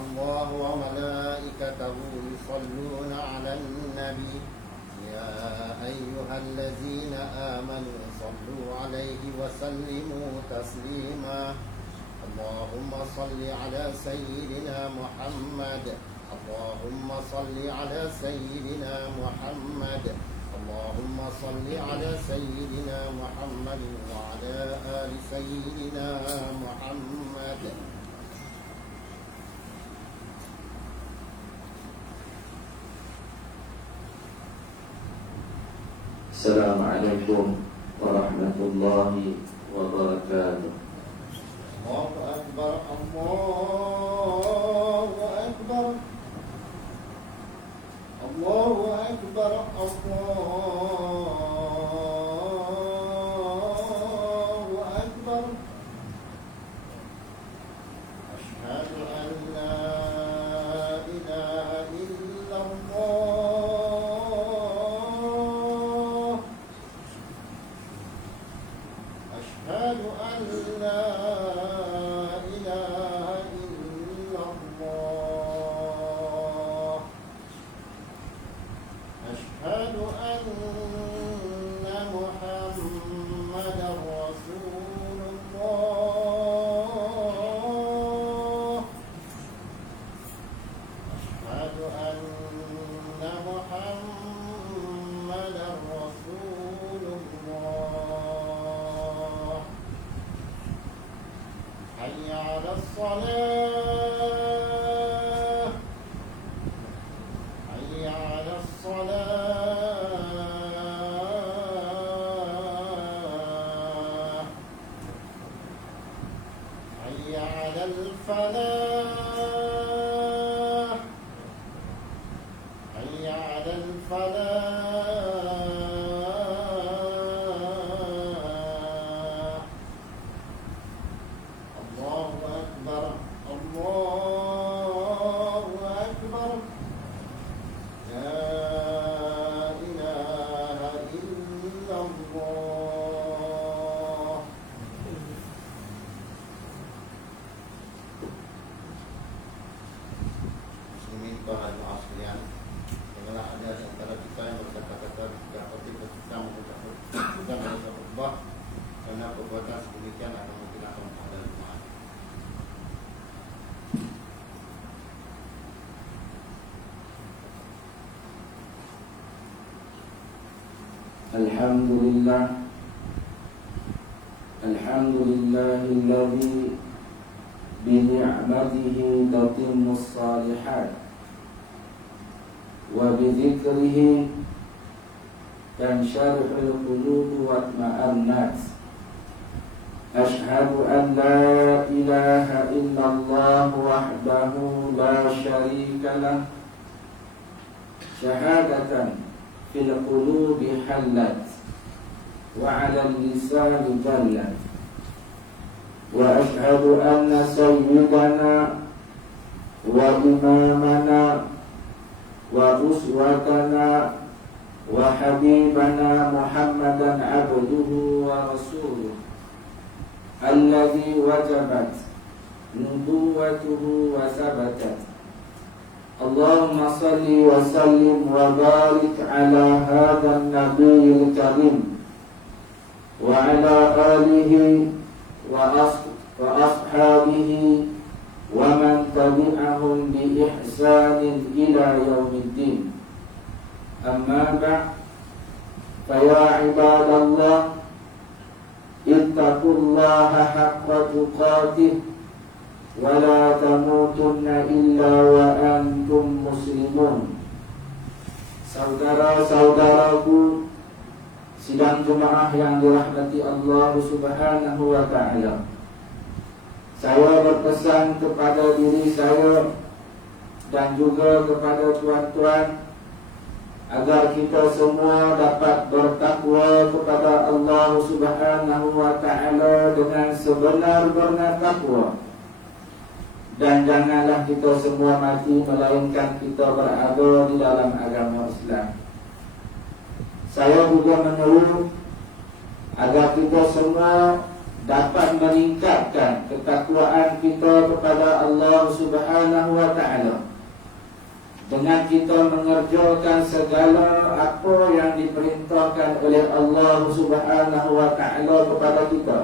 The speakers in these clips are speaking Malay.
الله وملائكته يصلون على النبي يا أيها الذين آمنوا صلوا عليه وسلموا تسليما اللهم صل على سيدنا محمد اللهم صل على سيدنا محمد اللهم صل على سيدنا محمد وعلى آل سيدنا محمد. Assalamualaikum warahmatullahi wabarakatuh. Allahu Akbar, Allahu Akbar, Allahu Akbar, Allahu Akbar. Asyhadu an la ilaha illallah. Asyhadu an la Alhamdulillahilladzi bini'matihi tatimmus salihat wa bidzikrihi tansyarihul qulub wa atma'annat. Ashhadu an la ilaha illallah wahdahu la syarika lah syahadatan fil qulubi hallat wa 'alal lisani jallat wa ashhadu anna sayyidana wa imamana wa uswatana wa habibana Muhammadan abduhu wa rasuluh alladhi wajabat nubuwwatuhu wa sabatat. Allahumma salli wa sallim wa barik ala hadha an-nabiyil karim wa ala alihi wa ashabihi wa man tabi'ahum bi ihsanin ila yaumiddin. Amma ba'd, fa ya ibadallah ittaqullaha haqqa tuqatih wa la tamutunna illa wa antum muslimun. Saudara-saudaraku sidang jemaah yang dirahmati Allah Subhanahu wa ta'ala, saya berpesan kepada diri saya dan juga kepada tuan-tuan agar kita semua dapat bertakwa kepada Allah Subhanahu wa ta'ala dengan sebenar-benar takwa, dan janganlah kita semua mati melainkan kita berada di dalam agama Islam. Saya juga menyeru agar kita semua dapat meningkatkan ketakwaan pengakuan kita kepada Allah Subhanahu wa Ta'ala, dengan kita mengerjakan segala apa yang diperintahkan oleh Allah Subhanahu wa Ta'ala kepada kita,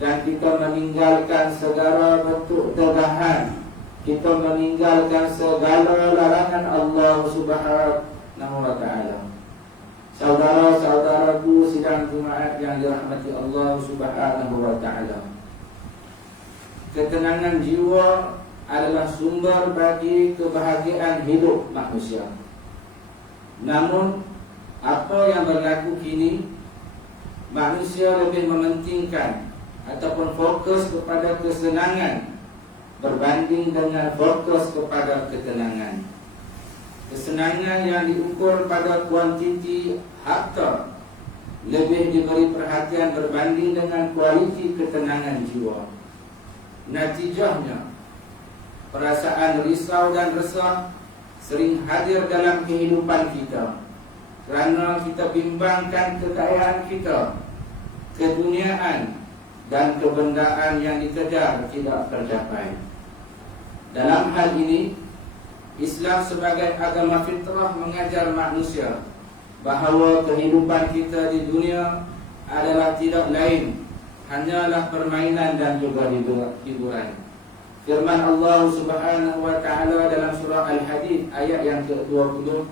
dan kita meninggalkan segala bentuk tegahan, kita meninggalkan segala larangan Allah Subhanahu wa Ta'ala. Saudara-saudaraku sidang Jumaat yang dirahmati Allah Subhanahu wa Ta'ala, ketenangan jiwa adalah sumber bagi kebahagiaan hidup manusia. Namun apa yang berlaku kini, manusia lebih mementingkan ataupun fokus kepada kesenangan berbanding dengan fokus kepada ketenangan. Kesenangan yang diukur pada kuantiti harta lebih diberi perhatian berbanding dengan kualiti ketenangan jiwa. Natijahnya, perasaan risau dan resah sering hadir dalam kehidupan kita, kerana kita bimbangkan kekayaan kita, keduniaan dan kebendaan yang dikejar tidak tercapai. Dalam hal ini, Islam sebagai agama fitrah mengajar manusia bahawa kehidupan kita di dunia adalah tidak lain hanyalah permainan dan juga hiburan. Firman Allah Subhanahu wa Ta'ala dalam surah Al-Hadid ayat yang ke-20,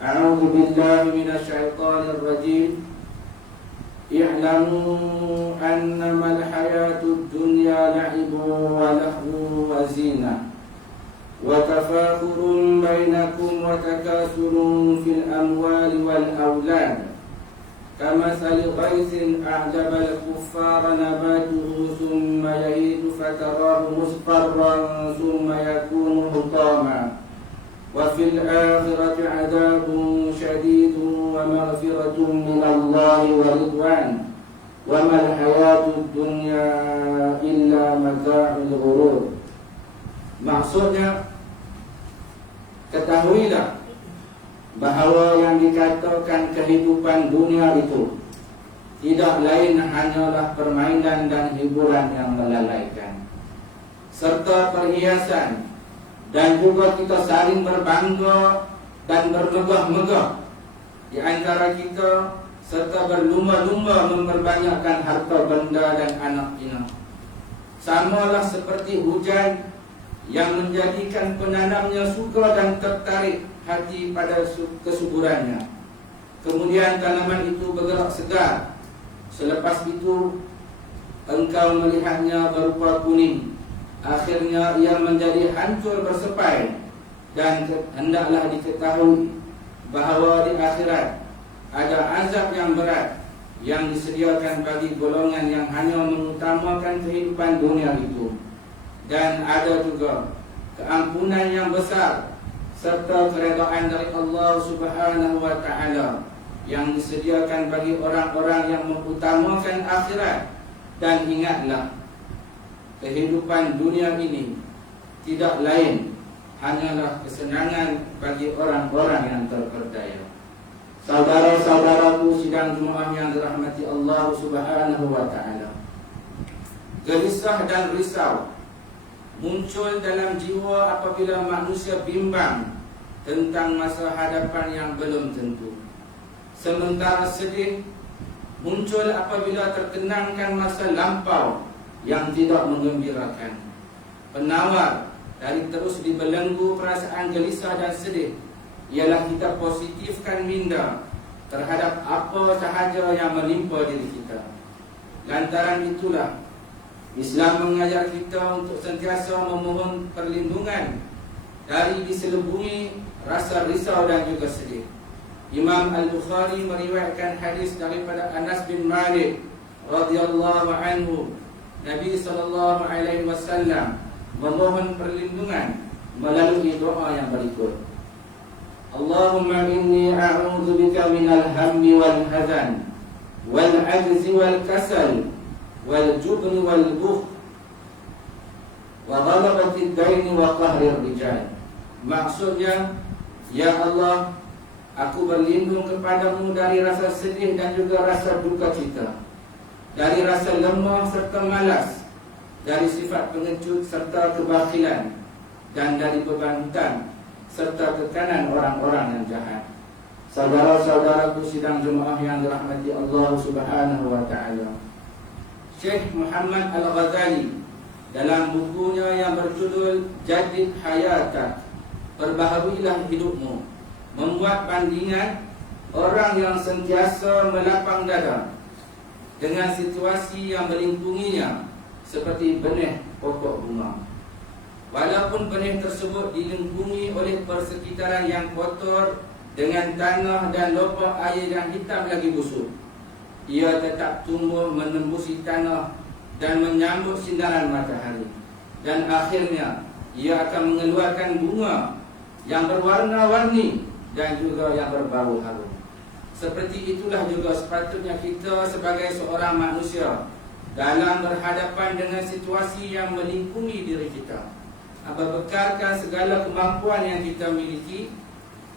A'udzu billahi minasyaitonir rajim. I'lamu annamal hayatud dunya la'ibun wa lahwun wa zinah wa tafakhurun bainakum wa takasurun fil amwali wal aulad kamathali ghaythin a'jabal kuffara nabatuhu thumma yahidu fatarahu musfarran thumma yakunu hutama wa fil akhirati 'adzabun syadidun wa maghfiratun minallahi wa ridwan wa mal hayatud dunya illa mata'ul ghurur. Maksudnya, ketahuilah bahawa yang dikatakan kehidupan dunia itu tidak lain hanyalah permainan dan hiburan yang melalaikan, serta perhiasan, dan juga kita saling berbangga dan bermegah-megah di antara kita, serta berlumba-lumba memperbanyakkan harta benda dan anak pinak. Samalah seperti hujan yang menjadikan penanamnya suka dan tertarik hati pada kesuburannya. Kemudian tanaman itu bergerak segar. Selepas itu engkau melihatnya berupa kuning. Akhirnya ia menjadi hancur bersepai. Dan hendaklah diketahui bahawa di akhirat ada azab yang berat yang disediakan bagi golongan yang hanya mengutamakan kehidupan dunia itu. Dan ada juga keampunan yang besar serta keredaan dari Allah Subhanahu wa Ta'ala yang disediakan bagi orang-orang yang mengutamakan akhirat. Dan ingatlah, kehidupan dunia ini tidak lain hanyalah kesenangan bagi orang-orang yang terperdaya. Saudara-saudaraku sidang Jumaat yang dirahmati Allah Subhanahu wa Ta'ala, gelisah dan risau muncul dalam jiwa apabila manusia bimbang tentang masa hadapan yang belum tentu. Sementara sedih muncul apabila terkenangkan masa lampau yang tidak menggembirakan. Penawar dari terus dibelenggu perasaan gelisah dan sedih ialah kita positifkan minda terhadap apa sahaja yang menimpa diri kita. Lantaran itulah Islam mengajar kita untuk sentiasa memohon perlindungan dari diselubungi rasa risau dan juga sedih. Imam Al-Bukhari meriwayatkan hadis daripada Anas bin Malik radhiyallahu anhu. Nabi sallallahu alaihi wasallam memohon perlindungan melalui doa yang berikut. Allahumma inni a'udzu bika minal hammi wal hazan wal 'ajzi wal kasal wal jubni wal bukhl wa ghalabatid daini wa qahrir rijal. Maksudnya, ya Allah, aku berlindung kepadamu dari rasa sedih dan juga rasa duka cita, dari rasa lemah serta malas, dari sifat pengecut serta kebakhilan, dan dari beban hutang serta tekanan orang-orang yang jahat. Saudara-saudaraku sidang jemaah yang dirahmati Allah Subhanahu wa taala. Syekh Muhammad Al-Ghazali dalam bukunya yang berjudul Jadid Hayatak, Perbaharuilah Hidupmu, membuat bandingan orang yang sentiasa melapang dada dengan situasi yang melingkunginya seperti benih pokok bunga. Walaupun benih tersebut dilingkungi oleh persekitaran yang kotor dengan tanah dan lubang air yang hitam lagi busuk, ia tetap tumbuh menembusi tanah dan menyambut sindaran matahari, dan akhirnya ia akan mengeluarkan bunga yang berwarna-warni dan juga yang berbau harum. Seperti itulah juga sepatutnya kita sebagai seorang manusia dalam berhadapan dengan situasi yang melingkungi diri kita. Bekalkan segala kemampuan yang kita miliki,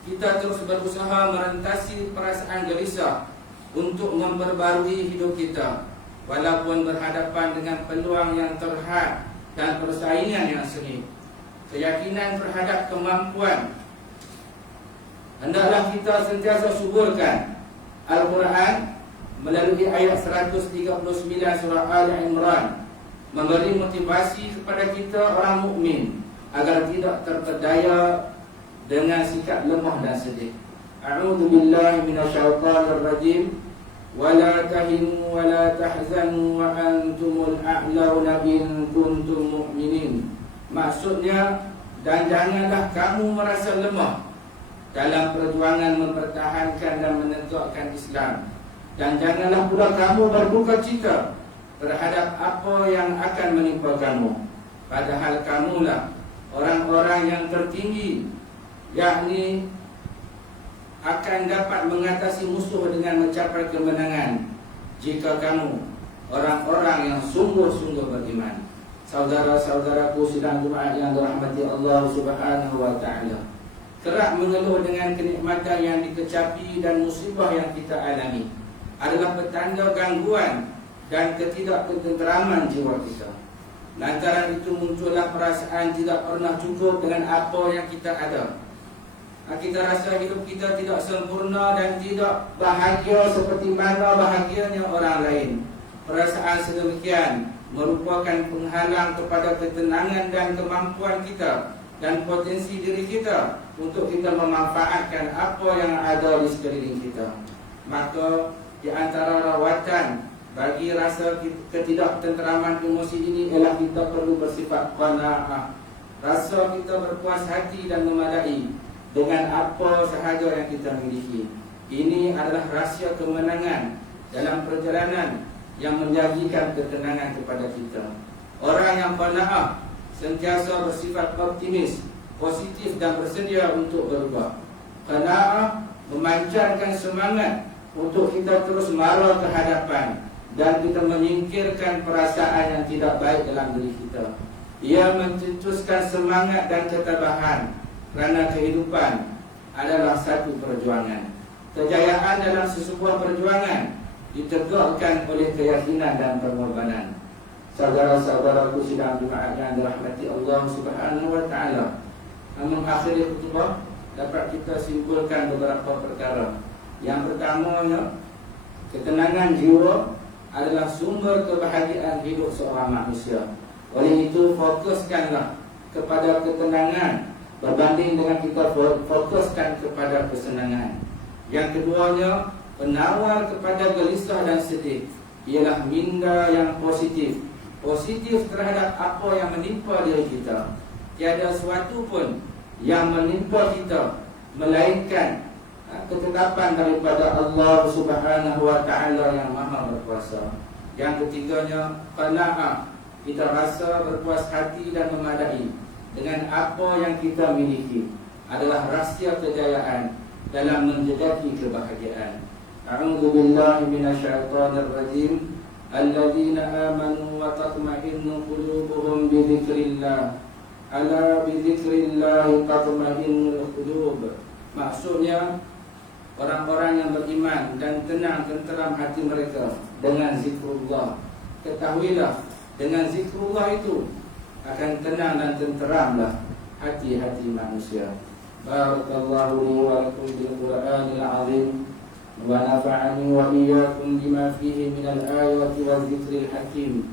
kita terus berusaha merentasi perasaan gelisah untuk memperbarui hidup kita, walaupun berhadapan dengan peluang yang terhad dan persaingan yang sengit. Keyakinan terhadap kemampuan hendaklah kita sentiasa suburkan. Al-Quran melalui ayat 139 surah Al-Imran memberi motivasi kepada kita orang mukmin agar tidak terpedaya dengan sikap lemah dan sedih. A'udzu billahi minasyaitonir rajim. Wala tahinu wala tahzanu wa antumul a'launa in kuntum mu'minin. Maksudnya, dan janganlah kamu merasa lemah dalam perjuangan mempertahankan dan menegakkan Islam, dan janganlah pula kamu berduka cita terhadap apa yang akan menimpa kamu, padahal kamulah orang-orang yang tertinggi, yakni akan dapat mengatasi musuh dengan mencapai kemenangan jika kamu orang-orang yang sungguh-sungguh beriman. Saudara-saudaraku sidang Jumaat yang dirahmati Allah Subhanahu wa taala, kerap mengeluh dengan kenikmatan yang dikecapi dan musibah yang kita alami adalah petanda gangguan dan ketidaktentraman jiwa kita. Lantaran itu muncullah perasaan tidak pernah cukup dengan apa yang kita ada. Kita rasa hidup kita tidak sempurna dan tidak bahagia seperti mana bahagianya orang lain. Perasaan sedemikian merupakan penghalang kepada ketenangan dan kemampuan kita dan potensi diri kita untuk kita memanfaatkan apa yang ada di sekeliling kita. Maka di antara rawatan bagi rasa ketidaktenteraman emosi ini ialah kita perlu bersifat qanaah. Rasa kita berpuas hati dan memadai dengan apa sahaja yang kita miliki. Ini adalah rahsia kemenangan dalam perjalanan yang menjanjikan ketenangan kepada kita. Orang yang qanaah sentiasa bersifat optimis, positif dan bersedia untuk berubah. Qanaah memancarkan semangat untuk kita terus mara ke hadapan dan kita menyingkirkan perasaan yang tidak baik dalam diri kita. Ia mencetuskan semangat dan ketabahan, kerana kehidupan adalah satu perjuangan. Kejayaan dalam sesebuah perjuangan ditegakkan oleh keyakinan dan pengorbanan. Saudara-saudaraku sidang Jumaat yang dirahmati Allah Subhanahu wa taala, mengakhiri khutbah dapat kita simpulkan beberapa perkara. Yang pertamanya, ketenangan jiwa adalah sumber kebahagiaan hidup seorang manusia. Oleh itu, fokuskanlah kepada ketenangan berbanding dengan kita fokuskan kepada kesenangan. Yang keduanya, penawar kepada gelisah dan sedih ialah minda yang positif. Positif terhadap apa yang menimpa diri kita. Tiada sesuatu pun yang menimpa kita melainkan ketetapan daripada Allah Subhanahu wa taala yang Maha berkuasa. Yang ketiganya, qanaah. Kita rasa berpuas hati dan memadai dengan apa yang kita miliki adalah rahsia kejayaan dalam menjejaki kebahagiaan. A'udzu billahi minasyaitonir rajim. Alladzina amanu wa tatma'innu qulubuhum bi dzikrillah. Ala bi dzikrillah tatma'innul qulub. Maksudnya, orang-orang yang beriman dan tenang tenteram hati mereka dengan zikrullah. Ketahuilah Dengan zikrullah itu akan tenang dan tenteramlah hati-hati manusia. Barakallahu li wa lakum bil Qur'anil azim wa nafa'ani wa iyyakum bima fihi minal ayati wal dzikril hakim.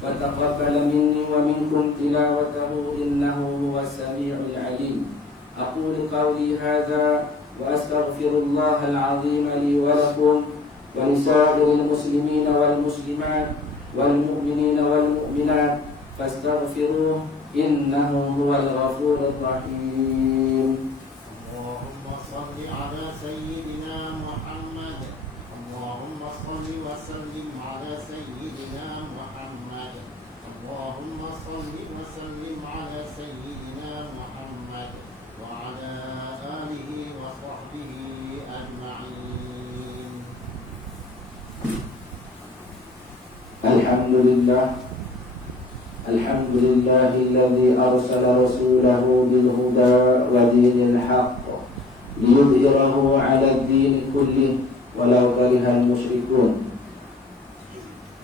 Wa taqabbal minni wa minkum tilawatahu innahu huwas samiul alim. Aqulu qawli hadza wa astaghfirullahal azim li wa lakum wa lisa'iril muslimina wal muslimat wal mu'minina wal mu'minat fastaghfiruhu innahu huwal ghafurur rahim. Allahumma salli ala sayyidina Muhammad. Allahumma salli wa sallim ala sayyidina Muhammad. Allahumma salli wa sallim ala sayyidina Muhammad wa ala alihi wa sahbihi ajma'in. Alhamdulillah. Alhamdulillahilladzi arsala rasulahu bil huda wa dinil haqq liyudhhirahu 'ala ad-din kullih walau karihal musyrikun.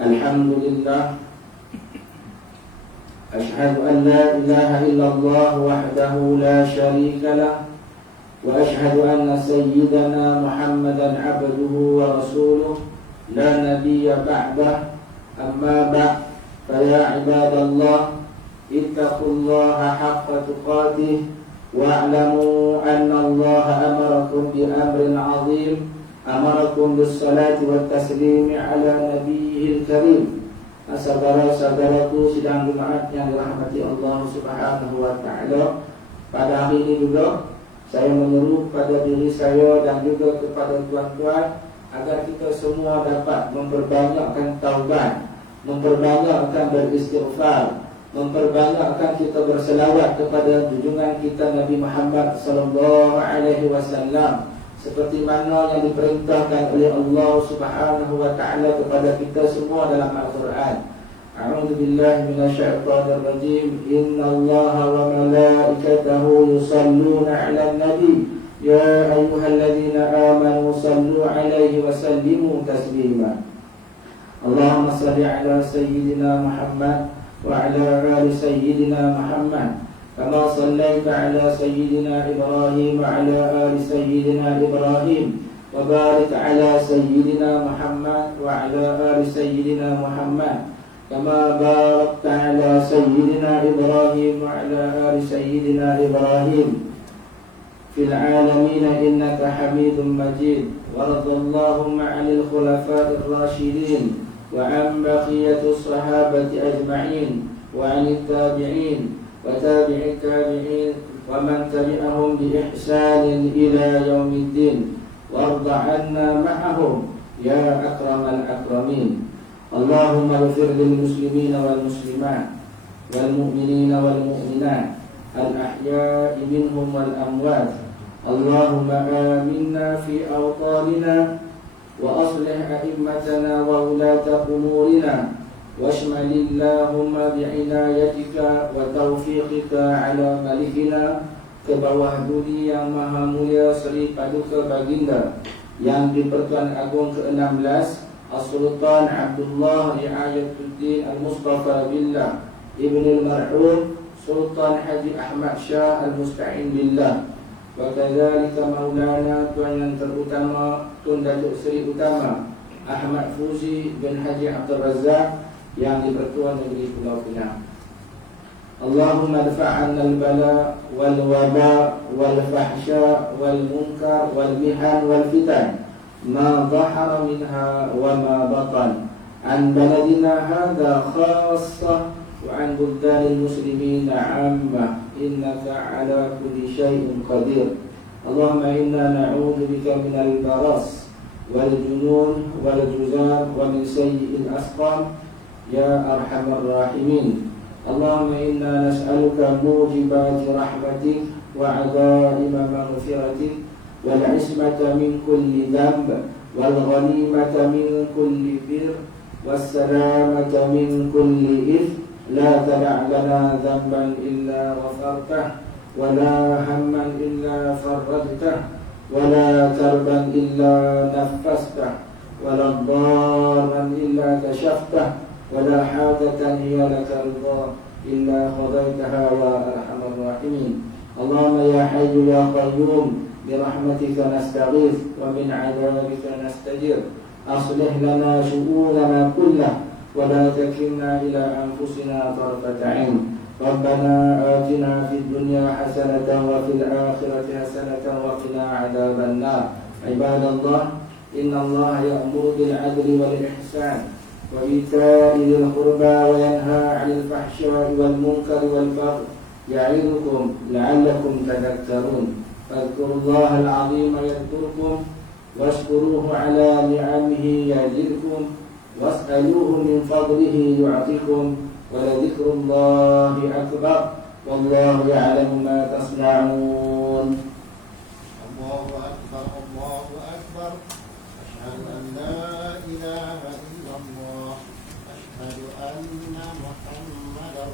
Alhamdulillah. Ashhadu an la ilaha illallah wahdahu la syarika lah wa ashhadu anna sayyidana Muhammadan 'abduhu wa rasuluh la nabiyya ba'dah. Amma ba'd. Faya ibadallah, ittaqullaha haqqa tuqatih wa'lamu anna Allah amarakum bi amrin 'azim, amarakum bis salati wat taslimi ala nabiyil karim. Saudara-saudaraku sidang Jumat yang dirahmati Allah Subhanahu wa taala, pada hari ini juga saya menyeru pada diri saya dan juga kepada tuan-tuan agar kita semua dapat memperbanyakkan taubat, memperbanyakkan beristighfar, memperbanyakkan kita berselawat kepada junjungan kita Nabi Muhammad sallallahu alaihi wasallam seperti mana yang diperintahkan oleh Allah Subhanahu wa taala kepada kita semua dalam Al-Qur'an. A'udzu billahi minasyaitonir rajim. Innallaha wa malaikatahu yusalluna 'alan nabi ya ayyuhalladzina amanu sallu 'alaihi wa sallimu taslima. Allahumma salli ala sayyidina Muhammad wa ala ali sayyidina Muhammad kama sallaita ala sayyidina Ibrahim wa ala ali sayyidina Ibrahim wa barik ala sayyidina Muhammad wa ala ali sayyidina Muhammad kama barakta ala sayyidina Ibrahim wa ala ali sayyidina Ibrahim fil alamin innaka Hamidum Majid. Waradallahumma 'anil khulafa'ir rasyidin wa 'an baqiyatus sahabati ajma'in wa 'anit tabi'in wa tabi'it tabi'in wa man tabi'ahum bi ihsanin ila yaumiddin warda 'anna ma'ahum ya akramal akramin. Allahumma ighfir lil muslimina wal muslimat wal mu'minina wal mu'minat al ahya'i minhum wal amwat. Allahumma aminna fi awtanina wa aslih a'immatana wa ulata umurina واشمل اللهم بعنايتك وتوفيقك على ملكنا ke bawah duli yang maha mulia Sri Paduka Baginda yang di-Pertuan Agong ke-16 As-Sultan Abdullah Riayatuddin Al-Mustafa Billah Ibn Al-Marhum Sultan Haji Ahmad Shah Al-Musta'in Billah wa kadzalika Maulana Tuan yang terutama Tun Datuk Seri Utama Ahmad Fuzi bin Haji Abdul Razak yang di-Pertuan Negeri Pulau Pinang. Allahumma dafa'anna al-bala wal waba wal fahsya wal munkar wal mihan wal fitan ma dhahara minha wa ma batan an baladina hadha khassah wa an buldanil muslimina 'ammah innaka 'ala kulli syai'in qadir. Allahumma inna na'udzu bika minal baras wal junun wal juzam wa min sayyi'il asqam ya arhamar rahimin. Allahumma inna nas'aluka mujibati rahmatik wa 'azaima maghfiratik wal 'ismata min kulli dhanb wal ghanimata min kulli bir was salamata min kulli ith la tada' lana dhanban illa ghafartah wa la hamman illa farajtah wa la karban illa naffastah wa la dharran illa kashaftah ولا حاجة هي لك رضا إلا قضيتها يا أرحم الراحمين. اللهم يا حي يا قيوم برحمتك نستغيث ومن عذابك نستجير. أصلح لنا شؤوننا كلها ولا تكلنا إلى أنفسنا طرفة عين. ربنا آتنا في الدنيا حسنة وفي الآخرة حسنة وقنا عذاب النار. عباد الله، إن الله يأمر بالعدل والإحسان وإيتاء ذي القربى وينهى عن الفحشاء والمنكر والبغي يعظكم لعلكم تذكرون. فاذكروا الله العظيم يذكركم واشكروه على نعمه يزدكم واسألوه من فضله يعطكم ولذكر الله أكبر والله يعلم ما تصنعون. الله أكبر الله أكبر. أشهد أن لا إله إلا الله. أشهد أن محمدا